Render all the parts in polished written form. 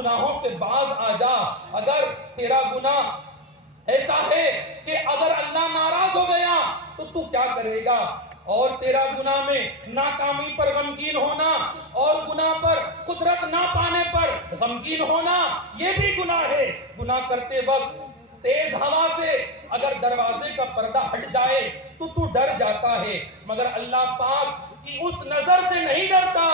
گناہوں سے باز آ جا. اگر تیرا گناہ ایسا ہے کہ اگر اللہ ناراض ہو گیا تو کیا کرے گا؟ اور تیرا گناہ میں ناکامی پر غمگین ہونا اور گناہ پر قدرت نہ پانے پر غمگین ہونا یہ بھی گناہ ہے. گناہ کرتے وقت تیز ہوا سے اگر دروازے کا پردہ ہٹ جائے تو ڈر جاتا ہے، مگر اللہ پاک کی اس نظر سے نہیں ڈرتا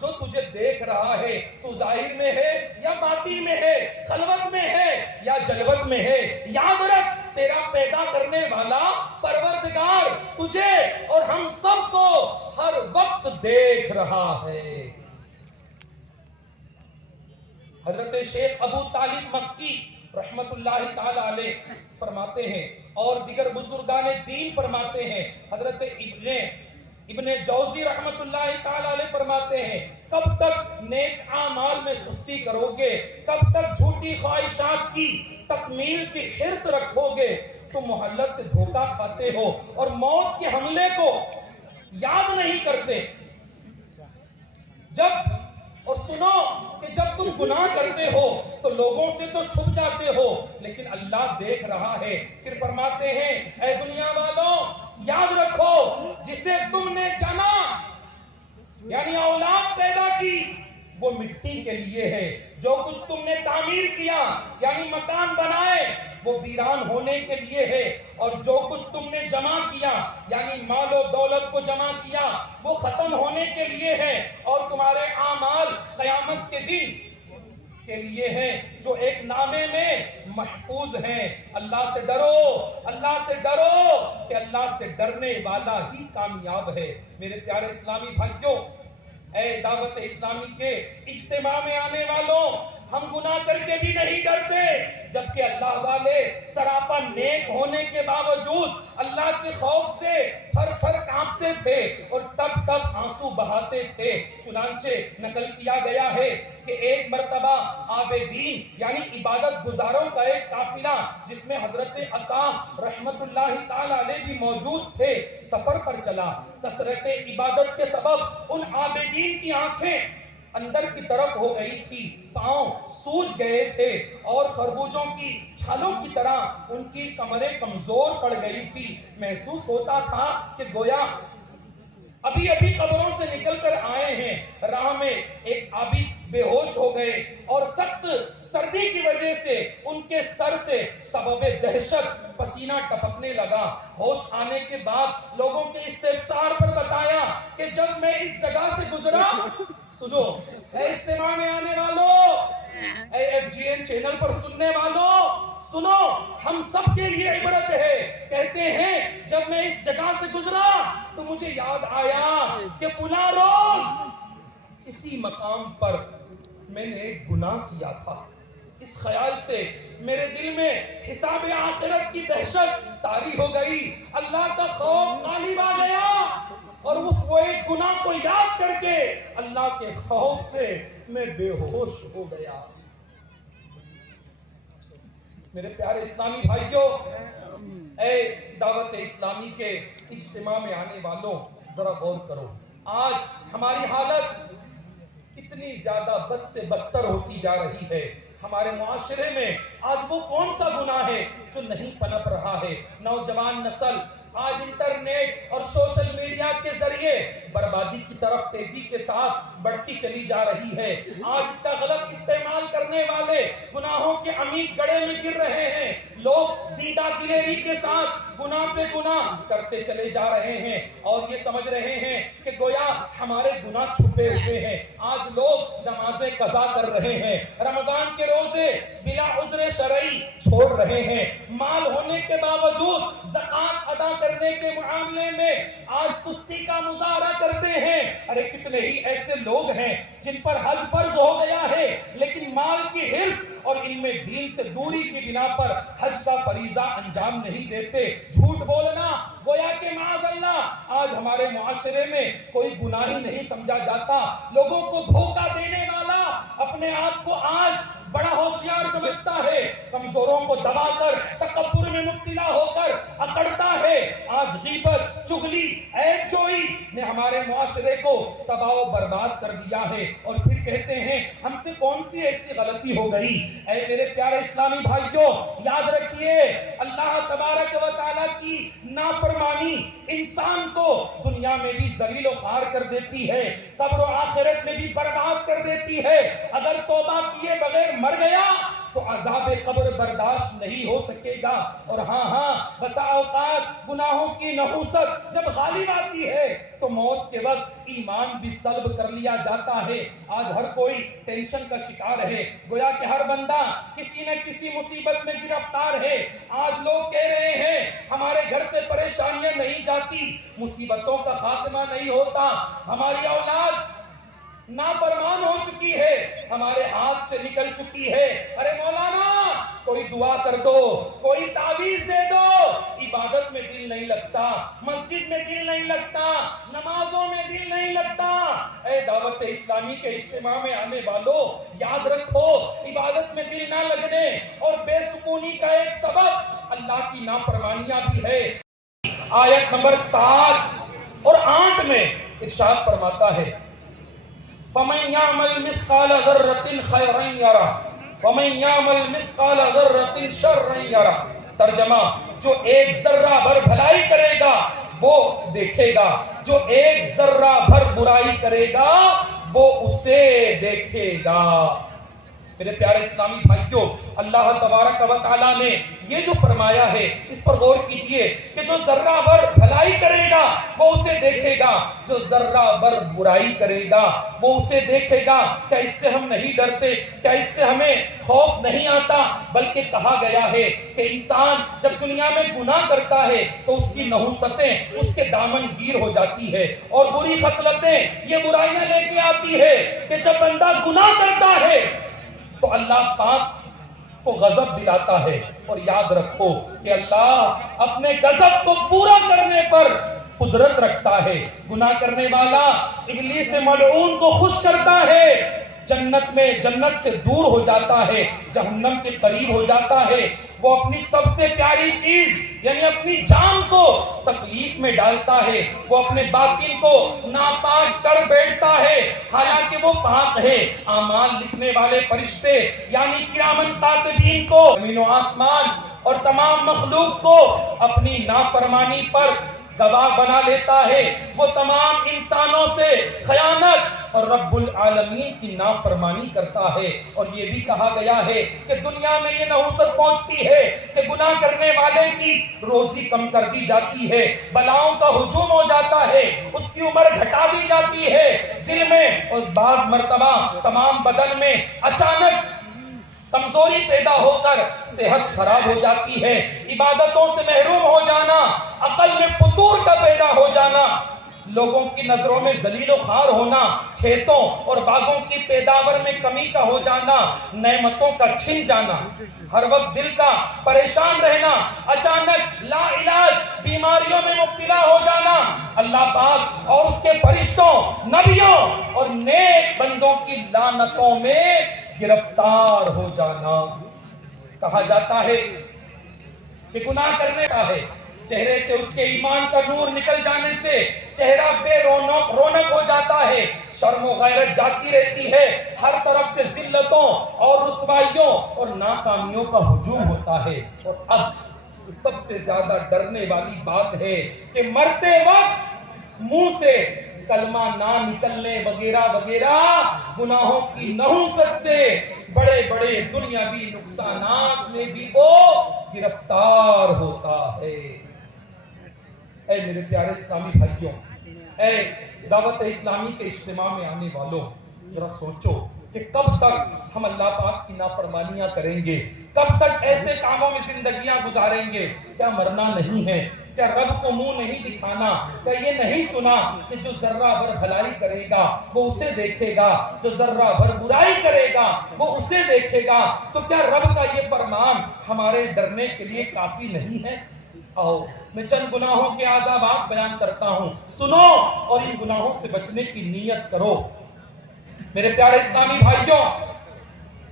جو تجھے دیکھ رہا ہے. تو ظاہر میں ہے یا باطن میں ہے، خلوت میں ہے یا جلوت میں ہے، یاد رکھ تیرا پیدا کرنے والا پروردگار تجھے اور ہم سب کو ہر وقت دیکھ رہا ہے. حضرت شیخ ابو طالب مکی رحمت اللہ تعالی علیہ فرماتے ہیں اور دیگر بزرگان دین فرماتے ہیں، حضرت ابن جوزی رحمت اللہ تعالی علیہ فرماتے ہیں، کب تک نیک اعمال میں سستی کرو گے، کب تک جھوٹی خواہشات کی تکمیل کی حرص رکھو گے، تم محلت سے دھوکہ کھاتے ہو اور موت کے حملے کو یاد نہیں کرتے. اور سنو کہ جب تم گناہ کرتے ہو تو لوگوں سے تو چھپ جاتے ہو لیکن اللہ دیکھ رہا ہے. پھر فرماتے ہیں اے دنیا والوں یاد رکھو جسے تم نے جنا یعنی اولاد پیدا کی وہ مٹی کے لیے ہے، جو کچھ تم نے تعمیر کیا یعنی مکان بنائے وہ ویران ہونے کے لیے ہے، اور جو کچھ تم نے جمع کیا یعنی مال و دولت کو جمع کیا وہ ختم ہونے کے لیے ہے، اور تمہارے اعمال قیامت کے دن کے لیے ہیں جو ایک نامے میں محفوظ ہیں. اللہ سے ڈرو، اللہ سے ڈرو کہ اللہ سے ڈرنے والا ہی کامیاب ہے. میرے پیارے اسلامی بھائیوں، اے دعوت اسلامی کے اجتماع میں آنے والوں، ہم گناہ کر کے بھی نہیں ڈرتے، جبکہ اللہ والے سراپا نیک ہونے کے باوجود اللہ کے خوف سے تھر تھر کانپتے تھے اور تب آنسو بہاتے تھے. چنانچہ نقل کیا گیا ہے کہ ایک مرتبہ عابدین یعنی عبادت گزاروں کا ایک قافلہ جس میں حضرت عطا رحمت اللہ تعالی علیہ بھی موجود تھے سفر پر چلا. کثرت عبادت کے سبب ان عابدین کی آنکھیں اندر کی طرف ہو گئی تھی، پاؤں سوج گئے تھے اور خربوزوں کی چھالوں کی طرح ان کی کمریں کمزور پڑ گئی تھی. محسوس ہوتا تھا کہ گویا ابھی قبروں سے نکل کر آئے ہیں. راہ میں ایک عابد بے ہوش ہو گئے اور سخت سردی کی وجہ سے ان کے سر سے سبب دہشت پسینہ ٹپکنے لگا. ہوش آنے کے بعد لوگوں کے استفسار پر بتایا کہ جب میں اس جگہ سے گزرا، سنو اے اجتماع میں آنے والوں، اے FGN چینل پر سننے والوں سنو، ہم سب کے لیے عبرت ہے. کہتے ہیں جب میں اس جگہ سے گزرا تو مجھے یاد آیا کہ فلاں روز اسی مقام پر میں نے ایک گناہ کیا تھا. اس خیال سے میرے دل میں حساب آخرت کی دہشت طاری ہو گئی، اللہ کا خوف غالب آ گیا اور وہ ایک گناہ کو یاد کر کے اللہ کے خوف سے میں بے ہوش ہو گیا. میرے پیارے اسلامی بھائیوں، اے دعوت اسلامی کے اجتماع میں آنے والوں ذرا غور کرو، آج ہماری حالت کتنی زیادہ بد سے بدتر ہوتی جا رہی ہے. ہمارے معاشرے میں آج وہ کون سا گناہ ہے جو نہیں پنپ رہا ہے؟ نوجوان نسل آج انٹرنیٹ اور سوشل میڈیا کے ذریعے بربادی کی طرف تیزی کے ساتھ بڑھتی چلی جا رہی ہے. آج اس کا غلط استعمال کرنے والے گناہوں کے عمیق گڑھے میں گر رہے ہیں. لوگ دیدہ دلیری کے ساتھ گناہ پہ گناہ کرتے چلے جا رہے ہیں اور یہ سمجھ رہے ہیں کہ گویا ہمارے گناہ چھپے ہوئے ہیں. آج لوگ نمازیں قضا کر رہے ہیں، رمضان کے روزے بلا عذر شرعی چھوڑ رہے ہیں، مال ہونے کے باوجود زکوٰۃ ادا کرنے کے معاملے میں آج سستی کا مظاہرہ کرتے ہیں. ارے کتنے ہی ایسے لوگ ہیں جن پر حج فرض ہو گیا ہے لیکن مال کی حرص اور علم دین سے دوری کی بنا پر حج کا فریضہ انجام نہیں دیتے. جھوٹ بولنا گویا کہ معاذ اللہ آج ہمارے معاشرے میں کوئی گناہ ہی نہیں سمجھا جاتا. لوگوں کو دھوکہ دینے والا اپنے آپ کو آج بڑا ہوشیار سمجھتا ہے، کمزوروں کو دبا کر تکبر میں مبتلا ہو کر اکڑتا ہے. آج غیبت، چغلی، عیب جوئی نے ہمارے معاشرے کو تباہ و برباد کر دیا ہے اور پھر کہتے ہیں ہم سے کون سی سی ایسی غلطی ہو گئی. اے میرے پیارے اسلامی بھائیوں، یاد رکھیے اللہ تبارک و تعالیٰ کی نافرمانی انسان کو دنیا میں بھی ذلیل و خوار کر دیتی ہے، قبر و آخرت میں بھی برباد کر دیتی ہے. اگر توبہ کیے بغیر مر گیا تو عذاب قبر برداشت نہیں ہو سکے گا. اور ہاں بسا اوقات گناہوں کی نحوست جب غالب آتی ہے تو موت کے وقت ایمان بھی سلب کر لیا جاتا ہے. آج ہر کوئی ٹینشن کا شکار ہے، گویا کہ ہر بندہ کسی نہ کسی مصیبت میں گرفتار ہے. آج لوگ کہہ رہے ہیں ہمارے گھر سے پریشانیاں نہیں جاتی، مصیبتوں کا خاتمہ نہیں ہوتا، ہماری اولاد نافرمان ہو چکی ہے، ہمارے ہاتھ سے نکل چکی ہے. ارے مولانا کوئی دعا کر دو، کوئی تعویذ دے دو. عبادت میں دل نہیں لگتا، مسجد میں دل نہیں لگتا، نمازوں میں دل نہیں لگتا. اے دعوت اسلامی کے اجتماع میں آنے والوں، یاد رکھو عبادت میں دل نہ لگنے اور بے سکونی کا ایک سبب اللہ کی نافرمانیاں بھی ہے. آیت نمبر 7 اور 8 میں ارشاد فرماتا ہے فَمَنْ يَعْمَلْ مِثْقَالَ ذَرَّةٍ خَيْرًا يَرَهُ وَمَنْ يَعْمَلْ مِثْقَالَ ذَرَّةٍ شَرًّا يَرَهُ. ترجمہ، جو ایک ذرہ بھر بھلائی کرے گا وہ دیکھے گا، جو ایک ذرہ بھر برائی کرے گا وہ اسے دیکھے گا. میرے پیارے اسلامی بھائیوں، اللہ تبارک و تعالیٰ نے یہ جو فرمایا ہے اس پر غور کیجئے کہ جو ذرہ بھر بھلائی کرے گا وہ اسے دیکھے گا، جو ذرہ بھر برائی کرے گا وہ اسے دیکھے گا. کیا اس سے ہم نہیں ڈرتے؟ کیا اس سے ہمیں خوف نہیں آتا؟ بلکہ کہا گیا ہے کہ انسان جب دنیا میں گناہ کرتا ہے تو اس کی نحوستیں اس کے دامن گیر ہو جاتی ہے، اور بری خصلتیں یہ برائیاں لے کے آتی ہے کہ جب بندہ گناہ کرتا ہے تو اللہ پاک کو غضب دلاتا ہے. اور یاد رکھو کہ اللہ اپنے غضب کو پورا کرنے پر قدرت رکھتا ہے. گناہ کرنے والا ابلیس ملعون کو خوش کرتا ہے، جنت میں جنت سے دور ہو جاتا ہے، جہنم کے قریب ہو جاتا ہے. وہ اپنی سب سے پیاری چیز یعنی اپنی جان کو تکلیف میں ڈالتا ہے، وہ اپنے باطن کو ناپاک کر بیٹھتا ہے حالانکہ وہ پاک ہے. اعمال لکھنے والے فرشتے یعنی کرامن کاتبین کو زمین و آسمان اور تمام مخلوق کو اپنی نافرمانی پر گواہ بنا لیتا ہے. وہ تمام انسانوں سے خیانت اور رب العالمین کی نافرمانی کرتا ہے. اور یہ بھی کہا گیا ہے کہ دنیا میں یہ نحوست پہنچتی ہے کہ گناہ کرنے والے کی روزی کم کر دی جاتی ہے، بلاؤں کا ہجوم ہو جاتا ہے، اس کی عمر گھٹا دی جاتی ہے، دل میں اور بعض مرتبہ تمام بدن میں اچانک کمزوری پیدا ہو کر صحت خراب ہو جاتی ہے، عبادتوں سے محروم ہو جانا، عقل میں فتور کا پیدا ہو جانا، لوگوں کی نظروں میں ذلیل و خوار ہونا، کھیتوں اور باغوں کی پیداوار میں کمی کا ہو جانا، نعمتوں کا چھن جانا، ہر وقت دل کا پریشان رہنا، اچانک لا علاج بیماریوں میں مبتلا ہو جانا، اللہ پاک اور اس کے فرشتوں، نبیوں اور نیک بندوں کی لعنتوں میں گرفتار ہو جانا. کہا جاتا ہے کہ گناہ کرنے کا ہے، چہرے سے اس کے ایمان کا نور نکل جانے سے چہرہ بے رونق ہو جاتا ہے، شرم و غیرت جاتی رہتی ہے، ہر طرف سے ذلتوں اور رسوائیوں اور ناکامیوں کا ہجوم ہوتا ہے. اور اب سب سے زیادہ ڈرنے والی بات ہے کہ مرتے وقت منہ سے کلمہ نہ نکلنے وغیرہ وغیرہ گناہوں کی نحوست سے بڑے بڑے دنیاوی نقصانات میں بھی وہ گرفتار ہوتا ہے. اے میرے پیارے اسلامی بھائیوں، اے دعوت اسلامی کے اجتماع میں آنے والوں، ذرا سوچو کہ کب تک ہم اللہ پاک کی نافرمانیاں کریں گے، کب تک ایسے کاموں میں زندگیاں گزاریں گے؟ کیا مرنا نہیں ہے؟ کیا رب کو منہ نہیں دکھانا؟ کیا یہ نہیں سنا کہ جو ذرہ بھر بھلائی کرے گا وہ اسے دیکھے گا، جو ذرہ بھر برائی کرے گا وہ اسے دیکھے گا؟ تو کیا رب کا یہ فرمان ہمارے ڈرنے کے لیے کافی نہیں ہے؟ آؤ میں چند گناہوں کے عذابات بیان کرتا ہوں، سنو اور ان گناہوں سے بچنے کی نیت کرو. میرے پیارے اسلامی بھائیوں،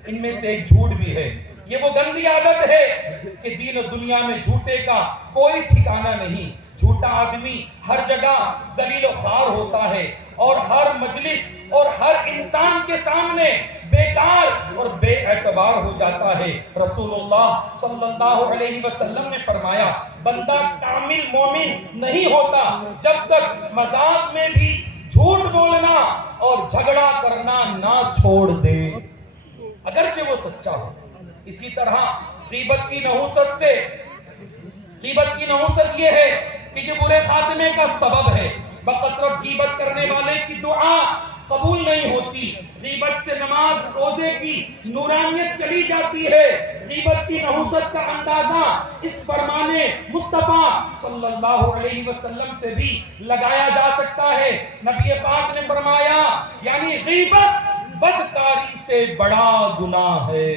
ان میں سے ایک جھوٹ بھی ہے. یہ وہ گندی عادت ہے کہ دین و دنیا میں جھوٹے کا کوئی ٹھکانہ نہیں. جھوٹا آدمی ہر جگہ ذلیل و خوار ہوتا ہے اور ہر مجلس اور ہر انسان کے سامنے بیکار اور اعتبار ہو جاتا ہے۔ رسول اللہ صلی اللہ علیہ وسلم نے فرمایا بندہ کامل مومن نہیں ہوتا جب تک مذاق میں بھی جھوٹ بولنا اور جھگڑا کرنا نہ چھوڑ دے، اگرچہ وہ سچا ہو۔ اسی طرح غیبت کی نحوست یہ ہے کہ یہ برے خاتمے کا سبب ہے۔ بکثرت غیبت کرنے والے کی دعا قبول نہیں ہوتی، غیبت سے نماز روزے کی نورانیت چلی جاتی ہے۔ غیبت کی نحوست کا اندازہ اس فرمان مصطفیٰ صلی اللہ علیہ وسلم سے بھی لگایا جا سکتا ہے۔ نبی پاک نے فرمایا یعنی غیبت بدکاری سے بڑا گناہ ہے۔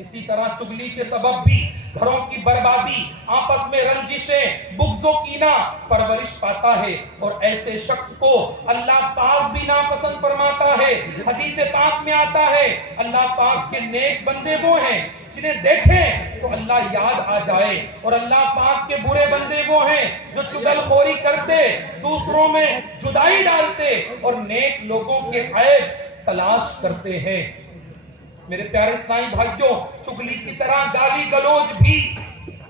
اسی طرح چغلی کے سبب بھی گھروں کی بربادی، آپس میں رنجشیں، بغض و کینہ پرورش پاتا ہے، اور ایسے شخص کو اللہ پاک بھی ناپسند فرماتا ہے۔ حدیث پاک میں آتا ہے اللہ پاک کے نیک بندے وہ ہیں جنہیں دیکھیں تو اللہ یاد آ جائے، اور اللہ پاک کے برے بندے وہ ہیں جو چغل خوری کرتے، دوسروں میں جدائی ڈالتے اور نیک لوگوں کے عیب تلاش کرتے ہیں۔ میرے پیارے اسلامی بھائیوں، چغلی کی طرح گالی گلوچ بھی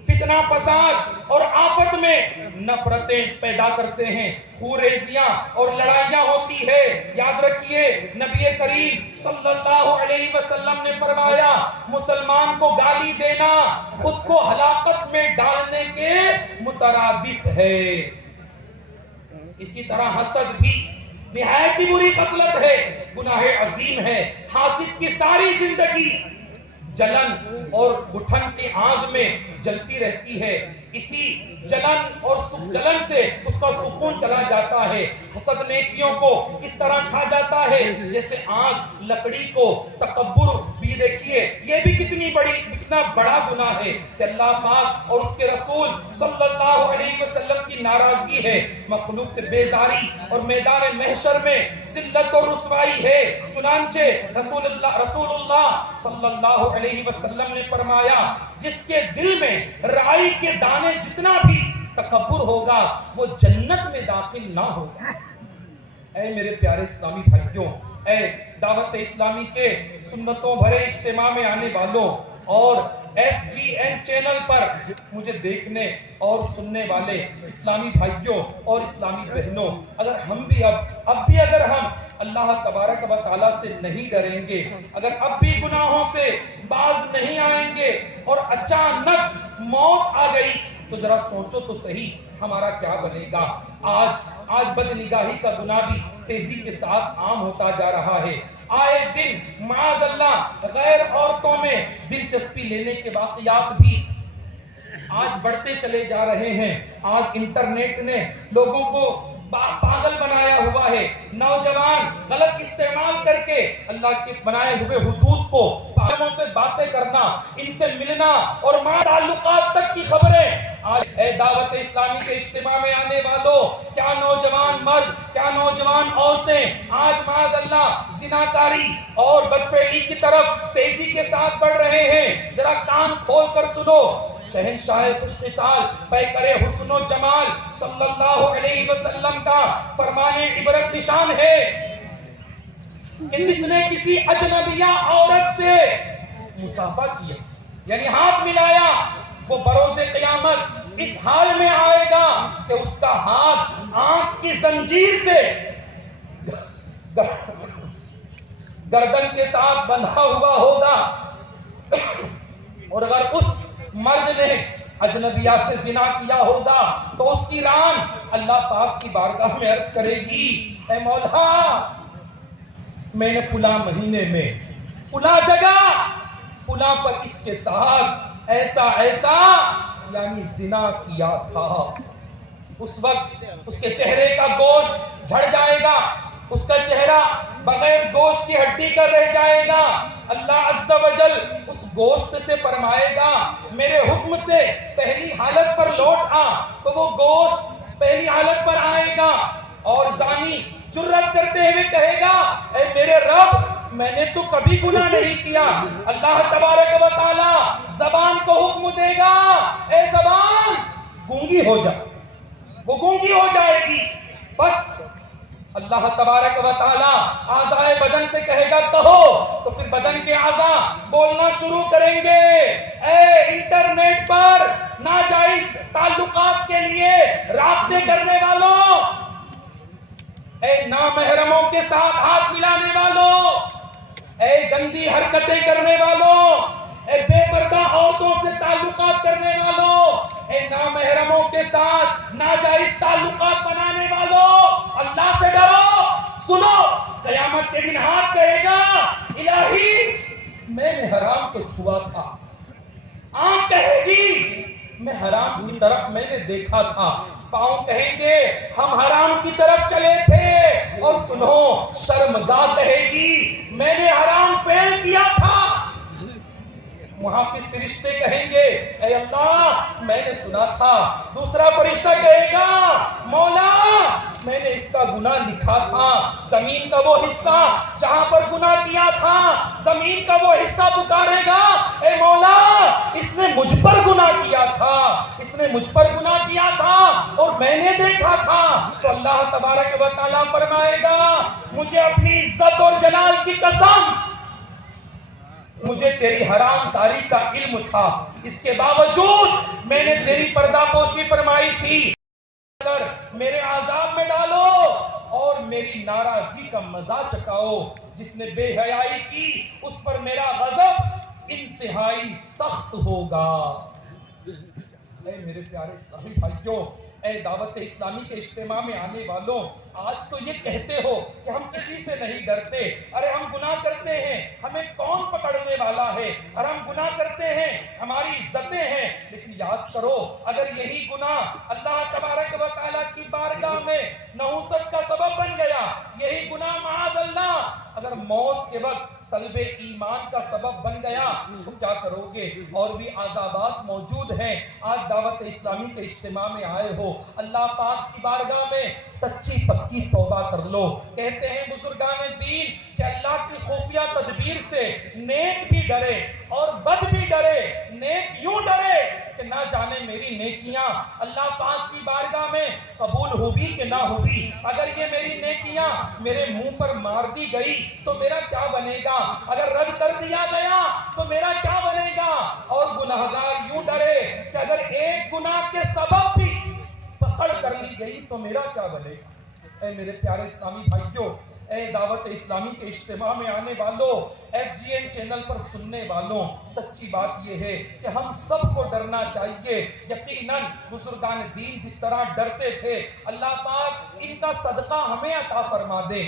فتنہ فساد اور آفت میں نفرتیں پیدا کرتے ہیں، خوریزیاں اور لڑائیاں ہوتی ہے۔ یاد رکھیے نبی کریم صلی اللہ علیہ وسلم نے فرمایا مسلمان کو گالی دینا خود کو ہلاکت میں ڈالنے کے مترادف ہے۔ اسی طرح حسد بھی نہایت ہی بری خصلت ہے، گناہ عظیم ہے۔ حاسد کی ساری زندگی جلن اور گٹھن کی آگ میں جلتی رہتی ہے، اسی جلن سے اس کا سکون چلا جاتا ہے۔ حسد نیکیوں کو اس طرح کھا جاتا ہے جیسے آگ لکڑی کو۔ تکبر بھی دیکھیے یہ بھی کتنا بڑا گناہ ہے کہ اللہ پاک اور اس کے رسول صلی اللہ علیہ وسلم کی ناراضگی ہے، مخلوق سے بیزاری اور میدان محشر میں ذلت اور رسوائی ہے۔ چنانچہ رسول اللہ صلی اللہ علیہ وسلم نے فرمایا جس کے دل میں رائی کے دانے جتنا بھی تکبر ہوگا وہ جنت میں داخل نہ ہوگا۔ اے میرے پیارے اسلامی بھائیوں، اے دعوت اسلامی کے سنتوں بھرے اجتماع میں آنے والوں اور FGN چینل پر مجھے دیکھنے اور سننے والے اسلامی بھائیوں اور اسلامی بہنوں، اگر ہم بھی اگر ہم اللہ تبارک و تعالیٰ سے نہیں ڈریں گے، اگر اب بھی گناہوں سے باز نہیں آئیں گے اور اچانک موت آ گئی تو ذرا سوچو تو صحیح ہمارا کیا بنے گا۔ آج بد نگاہی کا گناہ بھی تیزی کے ساتھ عام ہوتا جا رہا ہے۔ آئے دن معاذ اللہ غیر عورتوں میں دلچسپی لینے کے واقعات بھی آج بڑھتے چلے جا رہے ہیں۔ آج انٹرنیٹ نے لوگوں کو پاگل بنایا ہوا ہے۔ نوجوان غلط استعمال کر کے اللہ کے بنائے ہوئے حدود کو پاگلوں سے باتیں کرنا، ان سے ملنا اور تعلقات تک کی خبریں۔ آج اے دعوت اسلامی کے اجتماع میں آنے والوں، کیا نوجوان مرد، کیا نوجوان عورتیں آج معاذ اللہ زناکاری اور بدفعلی کی طرف تیزی کے ساتھ بڑھ رہے ہیں؟ ذرا کان کھول کر سنو، شہنشاہ خوش مثال پیکر حسن و جمال صلی اللہ علیہ وسلم کا فرمان عبرت نشان ہے کہ جس نے کسی اجنبیہ عورت سے مصافحہ کیا یعنی ہاتھ ملایا، وہ بروز قیامت اس حال میں آئے گا کہ اس کا ہاتھ آنکھ کی زنجیر سے گردن کے ساتھ بندھا ہوا ہوگا، اور اگر اس مرد نے اجنبیہ سے زنا کیا ہوگا تو اس کی ران اللہ پاک کی بارگاہ میں عرض کرے گی، اے مولا میں نے فلاں مہینے میں فلاں جگہ فلاں پر اس کے ساتھ ایسا یعنی زنا کیا تھا۔ اس وقت اس کے چہرے کا گوشت جھڑ جائے گا، اس کا چہرہ بغیر گوشت کی ہڈی کا رہ جائے گا۔ اللہ عز و جل اس گوشت سے فرمائے گا میرے حکم سے پہلی حالت پر لوٹ آ، تو وہ گوشت پہلی حالت پر آئے گا، اور زانی جرأت کرتے ہوئے کہے گا اے میرے رب میں نے تو کبھی گناہ نہیں کیا۔ اللہ تبارک و تعالی زبان کو حکم دے گا اے زبان گونگی ہو جا، وہ گونگی ہو جائے گی، بس اللہ تبارک و تعالی اعضائے بدن سے کہے گا کہو، تو پھر بدن کے اعضاء بولنا شروع کریں گے۔ اے انٹرنیٹ پر ناجائز تعلقات کے لیے رابطے کرنے والوں، اے نامحرموں کے ساتھ ہاتھ ملانے والوں، اے گندی حرکتیں کرنے والوں، اے بے پردہ عورتوں سے تعلقات کرنے والوں، اے نامحرموں کے ساتھ ناجائز تعلقات بنانے والوں، اللہ سے ڈرو۔ سنو، قیامت کے دن ہاتھ کہے گا الہی میں نے حرام کو چھوا تھا، آنکھ کہے گی میں حرام کی طرف میں نے دیکھا تھا، پاؤں کہیں گے ہم حرام کی طرف چلے تھے، اور سنو شرمگاہ کہے گی میں نے حرام فعل کیا تھا۔ محافظ فرشتے کہیں گے اے اللہ میں نے سنا تھا، دوسرا فرشتہ کہے گا مولا میں نے اس کا گناہ لکھا تھا، زمین کا وہ حصہ جہاں پر گناہ کیا تھا، زمین کا وہ حصہ پکارے گا اے مولا اس نے مجھ پر گناہ کیا تھا، اس نے مجھ پر گناہ کیا تھا اور میں نے دیکھا تھا۔ تو اللہ تبارک و تعالیٰ فرمائے گا مجھے اپنی عزت اور جلال کی قسم، مجھے تیری حرام کاری کا علم تھا، اس کے باوجود میں نے تیری پردہ پوشی فرمائی تھی، اگر میرے عذاب میں ڈالو اور میری ناراضگی کا مزہ چکاؤ، جس نے بے حیائی کی اس پر میرا غضب انتہائی سخت ہوگا۔ اے میرے پیارے اسلامی بھائیوں، اے دعوت اسلامی کے اجتماع میں آنے والوں، آج تو یہ کہتے ہو کہ ہم کسی سے نہیں ڈرتے، ارے ہم گناہ کرتے ہیں ہمیں کون پکڑنے والا ہے، اور ہم گناہ کرتے ہیں ہماری عزتیں ہیں، لیکن یاد کرو اگر یہی گناہ اللہ تبارک و تعالیٰ کی بارگاہ میں نحوست کا سبب بن گیا، یہی گناہ معاذ اللہ اگر موت کے وقت سلب ایمان کا سبب بن گیا تو کیا کرو گے؟ اور بھی عذابات موجود ہیں۔ آج دعوت اسلامی کے اجتماع میں آئے ہو، اللہ پاک کی بارگاہ میں سچی پکی توبہ کر لو۔ کہتے ہیں بزرگان دین کہ اللہ کی خفیہ تدبیر سے نیک بھی ڈرے اور بد بھی ڈرے، نیک یوں ڈرے کہ نہ جانے میری نیکیاں اللہ پاک کی بارگاہ میں قبول ہوئی کہ نہ ہوئی، اگر یہ میری نیکیاں میرے منہ پر مار دی گئی تو میرا کیا بنے گا، اگر رد کر دیا گیا تو میرا کیا بنے گا، اور گناہگار یوں ڈرے کہ اگر ایک گناہ کے سبب بھی پکڑ کر لی گئی تو میرا کیا بنے گا۔ اے میرے پیارے اسلامی بھائیوں، اے دعوت اسلامی کے اجتماع میں آنے والوں، FGN چینل پر سننے والوں، سچی بات یہ ہے کہ ہم سب کو ڈرنا چاہیے۔ یقیناً بزرگان دین جس طرح ڈرتے تھے، اللہ پاک ان کا صدقہ ہمیں عطا فرما دے۔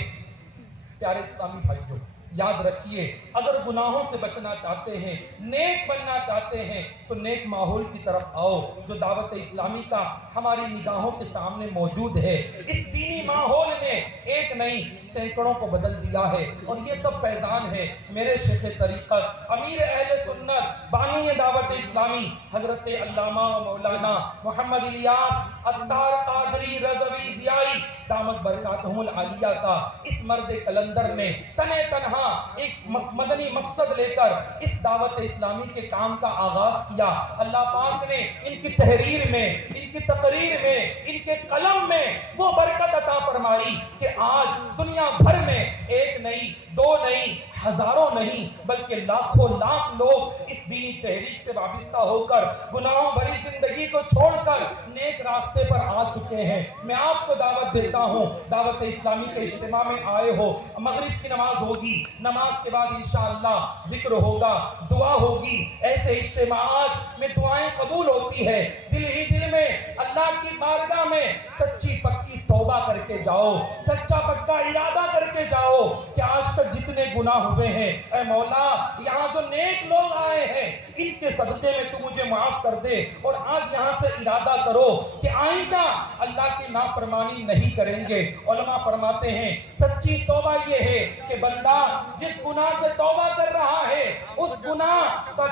پیارے اسلامی بھائیوں، یاد رکھیے اگر گناہوں سے بچنا چاہتے ہیں، نیک بننا چاہتے ہیں تو نیک ماحول کی طرف آؤ جو دعوت اسلامی کا ہماری نگاہوں کے سامنے موجود ہے۔ اس دینی ماحول نے ایک نہیں سینکڑوں کو بدل دیا ہے، اور یہ سب فیضان ہے میرے شیخ طریقت امیر اہل سنت بانی دعوت اسلامی حضرت علامہ و مولانا محمد الیاس عطار قادری رضوی ضیائی دامت برکاتہم العالیہ کا اس مرد کلندر نے تنہ تنہا ایک مدنی مقصد لے کر اس دعوت اسلامی کے کام کا آغاز کیا۔ اللہ پاک نے ان کی تحریر میں، ان کی تقریر میں، ان کے قلم میں وہ برکت عطا فرمائی کہ آج دنیا بھر میں ایک نہیں، دو نہیں، ہزاروں نہیں بلکہ لاکھوں لاکھ لوگ اس دینی تحریک سے وابستہ ہو کر گناہوں بھری زندگی کو چھوڑ کر نیک راستے پر آ چکے ہیں۔ میں آپ کو دعوت دیتا ہوں، دعوت اسلامی کے اجتماع میں آئے ہو، مغرب کی نماز ہوگی، نماز کے بعد انشاءاللہ ذکر ہوگا، دعا ہوگی، ایسے اجتماعات میں دعائیں قبول ہوتی ہے۔ دل ہی دل میں اللہ کی بارگاہ میں سچی پکی توبہ کر کے جاؤ، سچا پکا ارادہ کر کے جاؤ کہ آج تک جتنے گناہ ہوئے ہیں اے مولا یہاں جو نیک لوگ آئے ہیں ان کے صدقے میں تو مجھے معاف کر دے، اور آج یہاں سے ارادہ کرو کہ آئندہ اللہ کی نافرمانی نہیں کریں گے۔ علماء فرماتے ہیں سچی توبہ یہ ہے کہ بندہ جس گناہ سے توبہ کر رہا ہے اس گناہ کا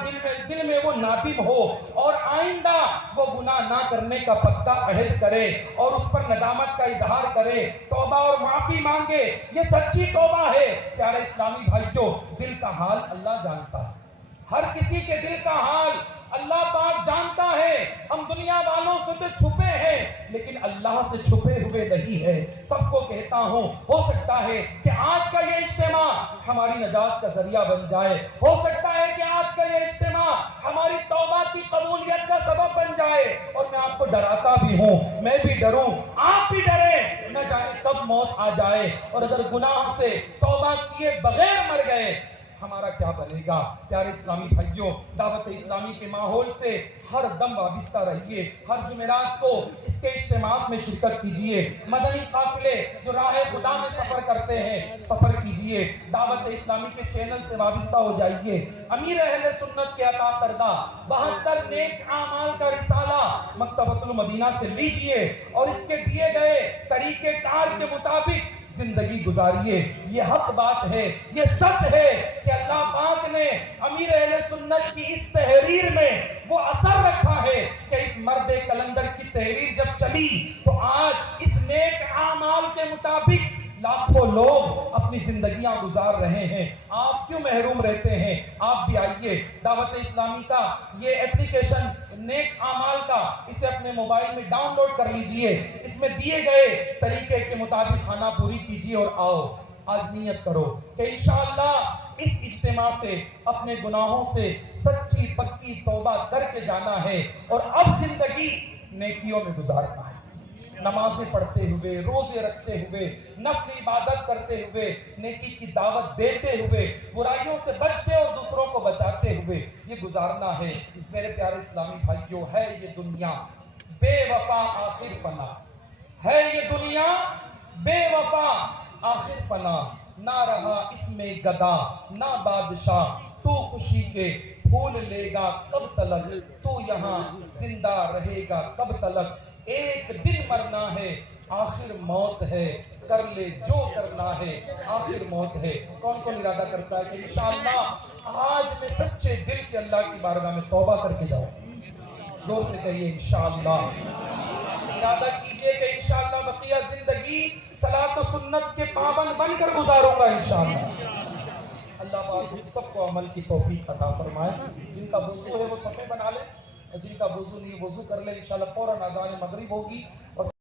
دل میں وہ نادم ہو، اور آئندہ وہ گناہ نہ کرنے کا پکا عہد کرے اور اس پر ندامت کا اظہار کرے، توبہ اور معافی مانگے، یہ سچی توبہ ہے۔ پیارے اسلامی بھائیوں، دل کا حال اللہ جانتا ہے، ہر کسی کے دل کا حال اللہ پاک جانتا ہے. ہم دنیا والوں سے تو چھپے ہیں لیکن اللہ سے چھپے ہوئے نہیں ہے. سب کو کہتا ہوں ہو سکتا ہے کہ آج کا یہ اجتماع ہماری نجات کا ذریعہ بن جائے. ہو سکتا ہے کہ آج کا یہ اجتماع ہماری توبہ کی قبولیت کا سبب بن جائے. اور میں آپ کو ڈراتا بھی ہوں, میں بھی ڈروں, آپ بھی ڈریں, نہ جانے کب موت آ جائے. اور اگر گناہ سے توبہ کیے بغیر مر گئے ہمارا کیا بنے گا. پیارے اسلامی بھائیوں, دعوت اسلامی کے ماحول سے ہر دم وابستہ رہیے. ہر جمعرات کو اس کے اجتماعات میں شرکت کیجیے. مدنی قافلے جو راہ خدا میں سفر کرتے ہیں سفر کیجیے. دعوت اسلامی کے چینل سے وابستہ ہو جائیے. امیر اہل سنت کے عطا کردہ 72 نیک اعمال کا رسالہ مکتبۃ المدینہ سے لیجیے اور اس کے دیے گئے طریقہ کار کے مطابق زندگی گزاریے. یہ حق بات ہے, یہ سچ ہے کہ اللہ پاک نے امیر اہل سنت کی اس تحریر میں وہ اثر رکھا ہے کہ اس مرد کلندر کی تحریر جب چلی تو آج اس نیک اعمال کے مطابق لاکھوں لوگ اپنی زندگیاں گزار رہے ہیں. آپ کیوں محروم رہتے ہیں؟ آپ بھی آئیے. دعوت اسلامی کا یہ اپلیکیشن نیک اعمال کا, اسے اپنے موبائل میں ڈاؤن لوڈ کر لیجئے. اس میں دیے گئے طریقے کے مطابق خانہ پوری کیجئے اور آؤ. آج نیت کرو کہ انشاءاللہ اس اجتماع سے اپنے گناہوں سے سچی پکی توبہ کر کے جانا ہے اور اب زندگی نیکیوں میں گزارنا ہے. نمازیں پڑھتے ہوئے, روزے رکھتے ہوئے, نفل عبادت کرتے ہوئے, نیکی کی دعوت دیتے ہوئے, برائیوں سے بچتے اور دوسروں کو بچاتے ہوئے یہ گزارنا ہے. میرے پیارے اسلامی بھائیوں, ہے یہ دنیا بے وفا آخر فنا, ہے یہ دنیا بے وفا آخر فنا. نہ رہا اس میں گدا نہ بادشاہ, تو خوشی کے پھول لے گا کب تلک, تو یہاں زندہ رہے گا کب تلک. ایک دن مرنا ہے آخر موت ہے, کر لے جو کرنا ہے آخر موت ہے. کون کون ارادہ کرتا ہے کہ انشاءاللہ آج میں سچے دل سے اللہ کی بارگاہ میں توبہ کر کے جاؤں؟ زور سے کہیے انشاءاللہ. ارادہ کیجئے کہ انشاءاللہ بقیہ زندگی صلاۃ و سنت کے پابند بن کر گزاروں گا انشاءاللہ. اللہ پاک ہم سب کو عمل کی توفیق عطا فرمائے. جن کا وضو ہے وہ صفے بنا لے, اور جن کا وضو نہیں وضو کر لے. انشاءاللہ فوراً اذان مغرب ہوگی اور